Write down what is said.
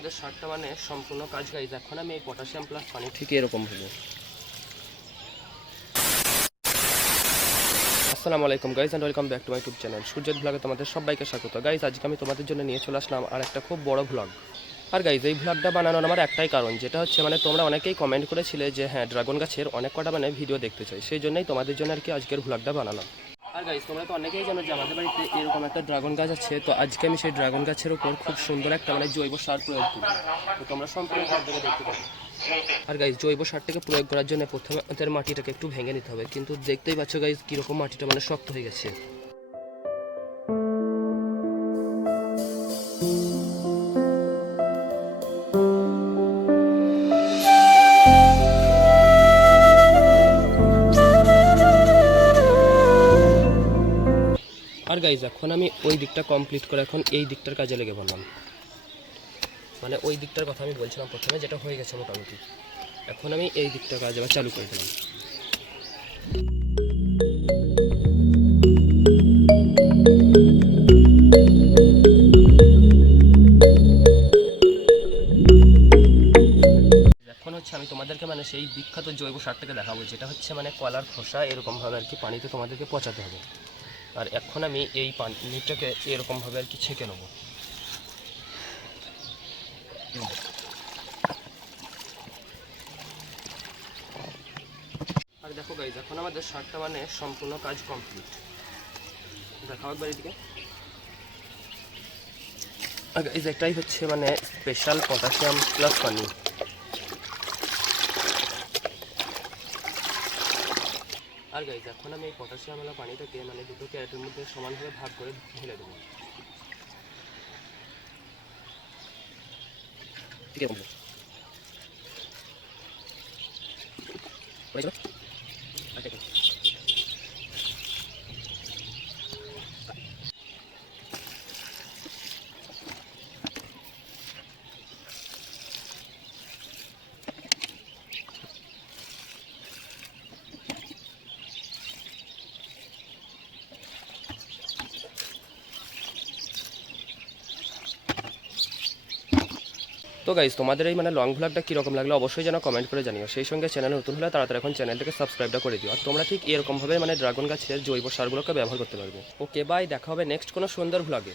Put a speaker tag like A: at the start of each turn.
A: আমাদের সারটা মানে সম্পূর্ণ কাজ গাইজ এখন আমি এই পটাশিয়াম প্লাস পানি ঠিক এরকম হলো আসসালামু আলাইকুম guys and welcome back to my YouTube channel সূর্যের ব্লগে তোমাদের সবাইকে স্বাগত। গাইজ আজকে আমি তোমাদের জন্য নিয়ে চলে আসলাম আর একটা খুব বড় ভ্লগ আর গাইজ এই ভ্লগটা বানানোর আমার একটাই কারণ, যেটা হচ্ছে মানে তোমরা অনেকেই কমেন্ট করেছিলে যে হ্যাঁ ড্রাগন গাছের অনেক কটা মানে ভিডিও দেখতে চাই। সেই জন্যই তোমাদের জন্য আর কি আজকের ভ্লগটা বানালাম। আর গাইজ তোমরা তো অনেকেই জানো যে আমাদের বাড়িতে এরকম একটা ড্রাগন গাছ আছে, তো আজকে আমি সেই ড্রাগন গাছের উপর খুব সুন্দর একটা মানে জৈব সার প্রয়োগ করি তো তোমরা সম্পূর্ণ ভিডিওটা দেখতে পাবে আর গাইজ জৈব সারটাকে প্রয়োগ করার জন্য প্রথমে আমাদের মাটিটাকে একটু ভেঙে নিতে হবে, কিন্তু দেখতেই পাচ্ছ গাইজ কীরকম মাটিটা মানে শক্ত হয়ে গেছে। গাইজ এখন আমি ওই দিকটা কমপ্লিট করে এখন এই দিকটার কাজে লেগে পড়লাম। মানে ওই দিকটার কথা আমি বলছিলাম প্রথমে, যেটা হয়ে গেছে মোটামুটি। এখন আমি এই দিকটার কাজ আবার চালু করে দিলাম। হচ্ছে আমি তোমাদেরকে মানে সেই বিখ্যাত জৈব সারটাকে দেখাবো, যেটা হচ্ছে মানে কলার খোসা, এরকমভাবে আর কি পানিতে তোমাদেরকে পচাতে হবে। আর এখন আমি এই পানিটাকে এরকমভাবে আর কি ছেঁকে নেব। আর দেখো গাইজ এখন আমাদের শার্টটা মানে সম্পূর্ণ কাজ কমপ্লিট দেখাও একবার এদিকে। গাইজ এটাই হচ্ছে মানে স্পেশাল পটাশিয়াম প্লাস পানি আর গাইজ, এখন আমি এই পটাশিয়াম এলা পানিটাকে মানে দুটো ক্যারেটের মধ্যে সমানভাবে ভাগ করে ঢেলে দেবো। ঠিক আছে তো গাইজ তোমাদের এই মানে লং ভ্লগটা কীরকম লাগল অবশ্যই যেন কমেন্ট করে জানিও। সেই সঙ্গে চ্যানেল নতুন হলে তাড়াতাড়ি এখন চ্যানেলটাকে সাবস্ক্রাইবটা করে দিও। আর তোমরা ঠিক এরকমভাবে মানে ড্রাগন গাছের জৈব সারগুলোকে ব্যবহার করতে পারবে। ওকে বাই দেখা হবে নেক্সট কোনো সুন্দর ভ্লগে